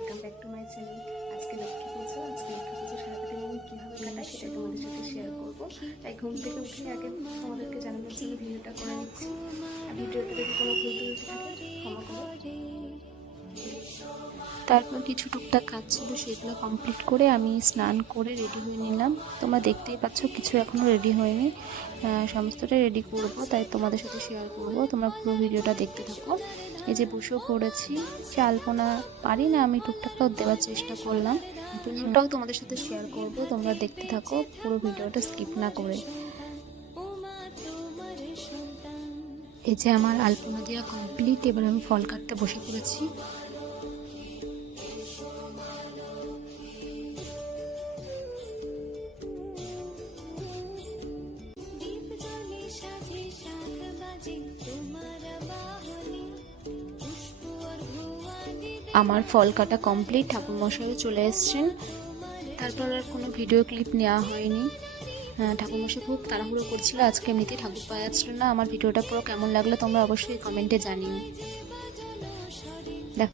Welcome back to my channel আজকে লক্ষ্মী পুজো, আজকে লক্ষ্মী পুজো সারাদিন আমি কীভাবে কাটাই সেটা তোমাদের সাথে শেয়ার করব। তাই ঘুম থেকে উঠে আগে তোমাদেরকে জানানোর জন্য ভিডিওটা করে নিচ্ছি। আর ভিডিওটা যদি কোনো ভুল ত্রুটি থাকে, ক্ষমা করো। তারপর কিছু টুকটাক কাজ ছিল সেগুলো কমপ্লিট করে আমি স্নান করে রেডি হয়ে নিলাম। তোমরা দেখতেই পাচ্ছ কিছু এখনও রেডি হয়নি। আহ, সমস্তটাই রেডি করব তাই তোমাদের সাথে শেয়ার করব। তোমরা পুরো ভিডিওটা দেখতে থাকো। এই যে বসেও পড়েছি সে আলপনা পারি না আমি টুকটাকটাও দেওয়ার চেষ্টা করলাম। ওটাও তোমাদের সাথে শেয়ার করব তোমরা দেখতে থাকো পুরো ভিডিওটা স্কিপ না করে। এই যে আমার আলপনা দেওয়া কমপ্লিট এবার আমি ফল কাটতে বসে পড়েছি। আমার ফল কাটা কমপ্লিট ঠাকুর মশাইও চলে এসছেন। তারপর আর কোনো ভিডিও ক্লিপ নেওয়া হয়নি। হ্যাঁ ঠাকুরমশাই খুব তাড়াহুড়ো করছিল, আজকে এমনিতেই ঠাকুর পাওয়া যাচ্ছিল না। আমার ভিডিওটা পুরো কেমন লাগল তোমরা অবশ্যই কমেন্টে জানিও।